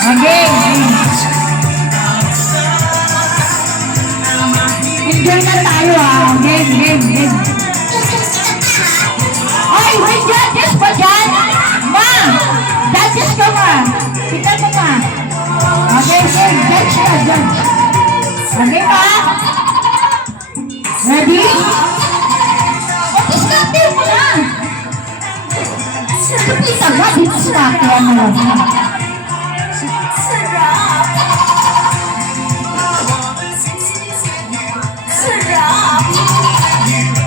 Again. Enjoy na tayo ha. Game. Ay, may judges pa dyan? Ma! Judges ka ma! Tingnan mo ma! Okay, judge ka, judge. Okay ma? Ready? Stop mo na! Kapita ba? Dito stop mo na.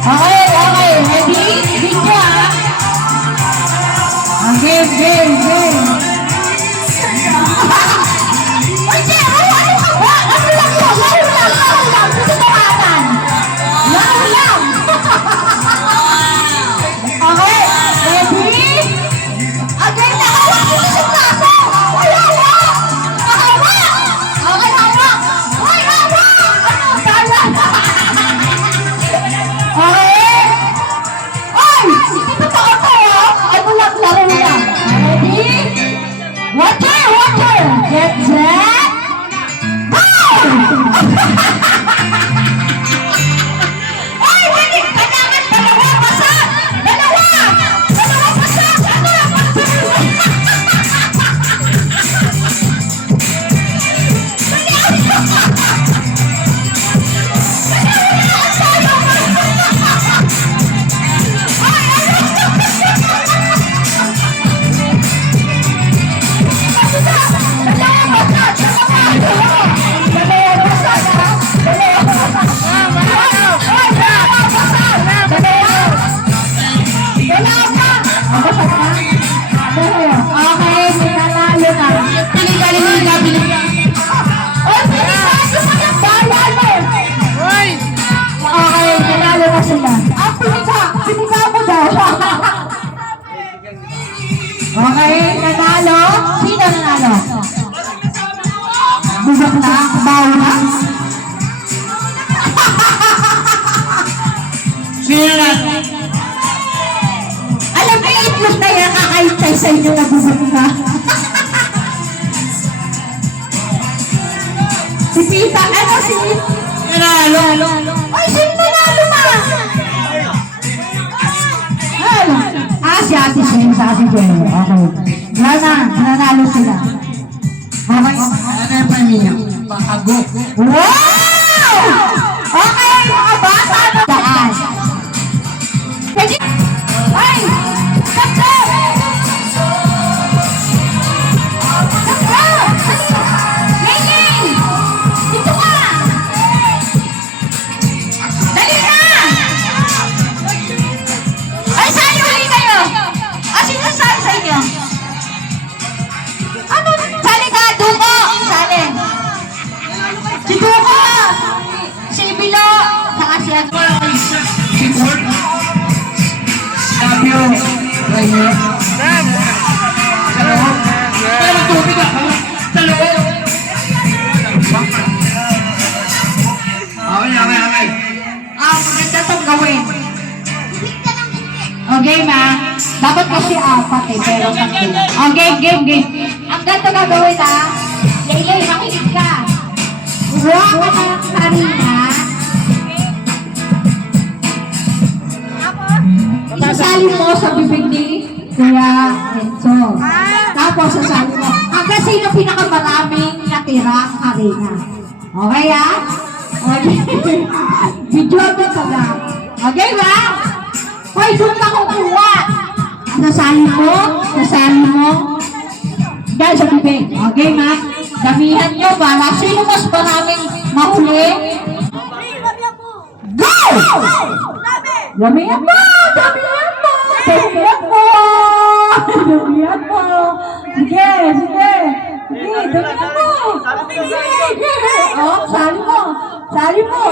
Okay, ready? Video ha? Game. Ay, ano ka ba? Ano lang yun? Laro lang. Gusto tawanan. Laro lang. Okay, ready? Again, nahawak mo sa plato. Wala. Nahawak. Okay, hawak. Ay, hawak. Ano? Kala. Okay. Ay, hindi pa ako to. Ano lang, laro lang. Ready? Water. Get set. Go! Ay, hindi. Kailangan dalawa pasa. Dalawa pasa. Okay, nanalo. Sino nanalo? Bugak na? Bawa na? Sino na? Alam mo yung itlog na yan, kakaintay sa inyo na bugak na. Si Tita, ano si? Nanalo. Ay, sino nanalo ma? Si Ate Jen, sa Ate Jen. Okay. Nanalo sila. Okay. Ano yung premium? Pakago. Wow! Okay, mga bata na daan. Pwede. Ay! Stop! Nene! Dito ka! Dali na! Ay, saan huli kayo? Sino saan sa inyo? Ano? Sali ka, Duko! Sali! Si Duko! Si Bilo! Saka si Atwa. Si Kurt. Sabi yung Rainier. Hello? Pero tubig ako. Hello? Okay. Maganda itong gawin. Okay, ma. Dapat kasi apat eh, pero tatlo. Okay, game. Ang ganda gagawin ha. Laylay, makinig ka. Huwag ka ng harina. Isasali mo sa bibig ni Kuya Enzo. Tapos sasali mo. Hanggang sino pinakamaraming natirang harina. Okay ha? Okay. Video ko ka na. Okay ba? Hoy, doon ka kukuha. Nasali mo. Dahil sa bibig. Okay, ma? Damihan nyo para sino mas maraming mahuli? Go! Damihan mo! Sige, damihan mo. Oh, sali mo.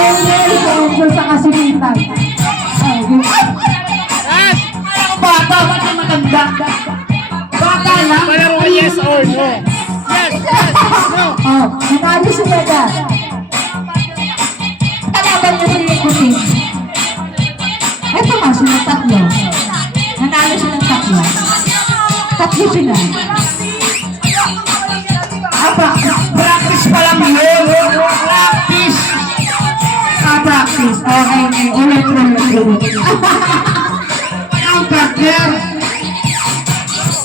Junior, si Enzo, saka si Mintay. Ang bata, ba't ang matanda? Bata lang. Palaro ko yes or no. Yes, yes, no. Oh, nanalo si Beda. Kalaban niya si Kuting. Ito nga, sila tatlo. Nanalo sila ng tatlo. Tatlo sila. Practice pa lang yun. Practice. Practice. Okay, ulit. Ang partner.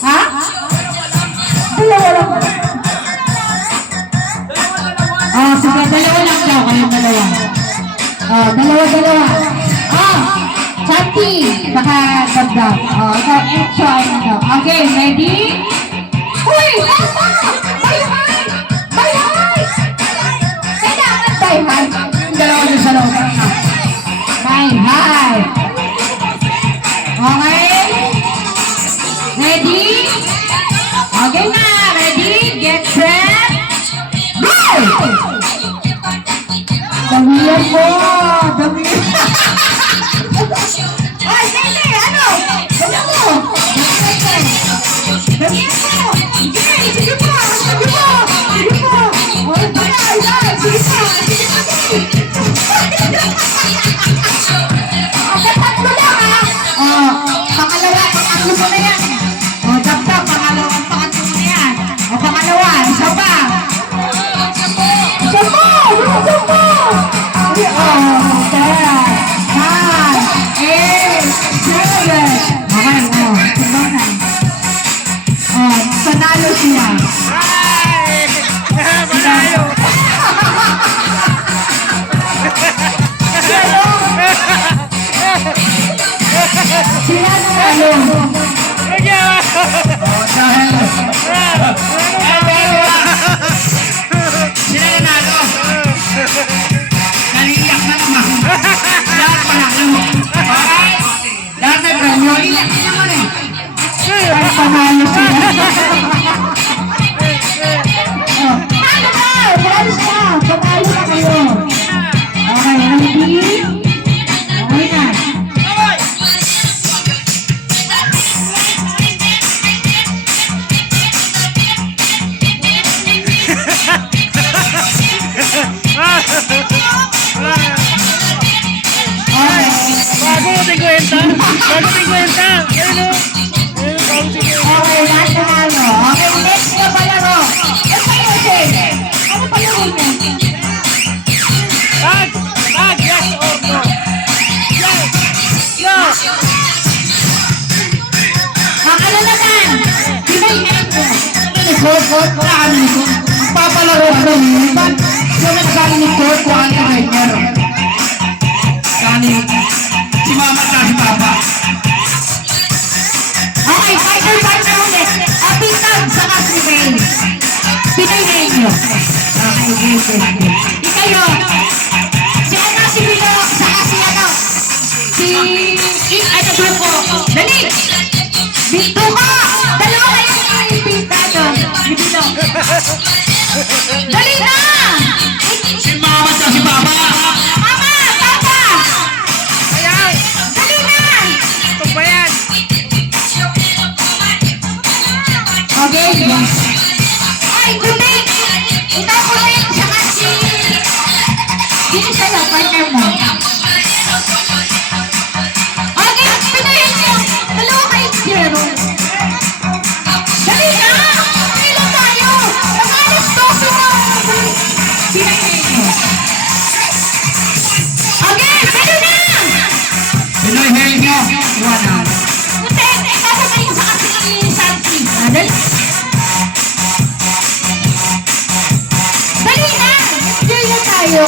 Ha? Dalawa lang. Oh, sige, dalawa lang daw. Kayong dalawa. Oh, dalawa. Oh, Chanti. Baka ganda. Oh, ikaw, enjoy nyo. Okay, ready? Uy! Bye-bye! Kailangan bye-bye. Yung dalawa nyo sa loob. Bye-bye. Okay? Ready? Okay na. Ready? Get set. Go! Damihan mo. Damihan. Ay, hindi. Ano? Damihan mo. Damihan mo. Sige pa. Sige pa. Ay, sige pa. Okay, tatlo lang ha. Oh, pangalawa, pangatlo mo na yan. Oh, dapdap, pangalawa, pangatlo mo na yan. Oh, pangalawa, isa pa. Isa pa. Oh, okay. 9, 8, 7. Okay, oh, tignan na. Oh, panalo siya. Ay! Malayo! Sila nanalo. Nagyawa! Dahil. Sila nanalo. Naliyak na naman. Lahat pala. Okay? Lahat may premyo. Iyak na naman eh. Ay, panalo sila. Oh, ano na? Panalo na. Panalo na kayo. Okay, ready? Okay na. Okay. Bago ting kwenta! Bago ting kwenta! Ayun o! Ayun, bago ting kwenta! Okay, lahat nanalo. Okay, next na palaro. Ano pa yun, Jay? Ano palaro niya? Tag! Tag! Yes or no? Yes! No! Ang ano naman? Pinay Enzo. Court, wala kami nito. Ang papalaro ko rin. Yung nagsabi ni Court, kung ano yung hanger. Kani, si Mama at si Papa. Okay, fighter ulit. Pitag saka si Ray. Pinay Enzo. Okay, okay. Ikayo. Si ano, si Bilo, saka si ano. Ano grupo? Dali! Dito ka! Dalawa kayo ni Pintado. Ni Bilo. Dali na! Si Mama at si Papa. Mama! Papa! Ayaw! Dali na! Ito pa yan! Okay. Ay, Kuting! Ikaw, Kuting! Saka si... Dito sa'yo, partner mo. Okay, pinayin niyo. Dalawa kayo, zero. Dali na! Kailan tayo? Nakalis to sila. Pinayin niyo. Okay, pwede na! Pinoy Helio. Iwanan. Kuting, sasasayin sa kasi ni Santi. Dali. Dali na! Enjoy na tayo.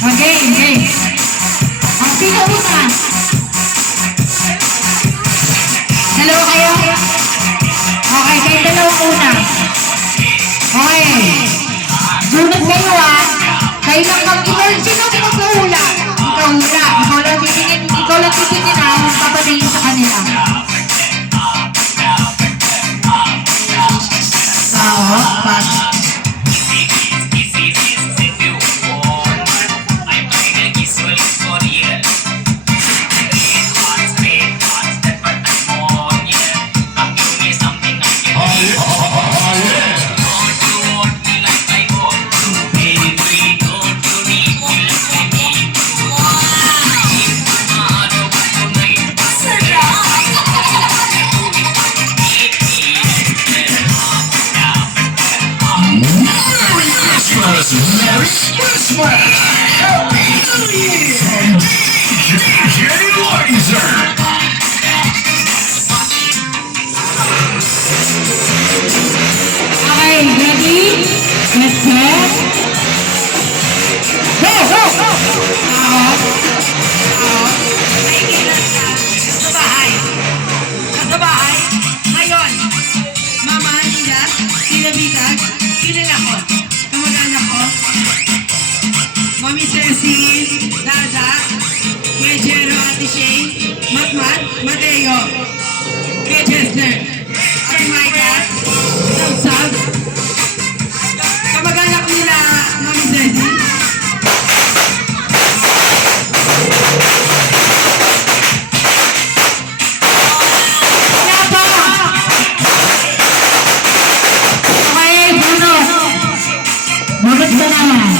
Okay, okay. Ang sino una? Dalawa kayo? Okay, kayo dalawa una. Okay. Sunod kayo ah. Kayo lang mag-ikaw. Sino mag-uhula? Ikaw hula. Ikaw lang titingin ah. Magpapatingin sa kanila. Okay, ready? Get set. Go! Go! Sa bahay. Sa bahay. Ngayon, Mama Nina, Tina Bitag, kilala ko. Kamag-anak ko. Mami Ceci, Dada, Kuya Jero, Ate Shane, Matmat, Mateo, Kuya Chester, Ate Maika, Sab-Sab. Kamag-anak nila, Mami Ceci. Okay, Bruno. Bakit ka naman?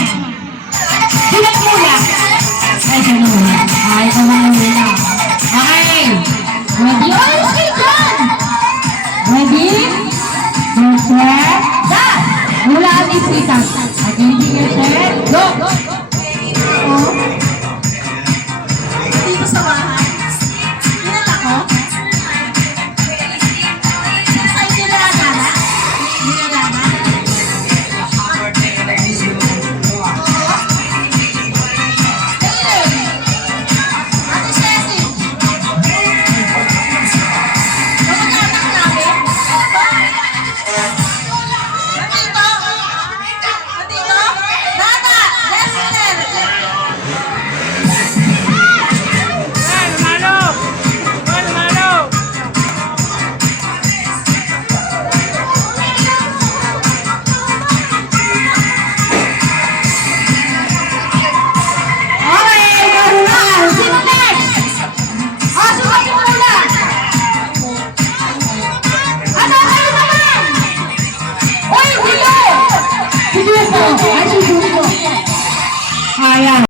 Silat muna. Ay, siya muna. Ay, ikaw muna. Okay. Ready? Ayos kayo dyan. Ready? Get set. Da. Mula ni Sita. Okay, get set. Go!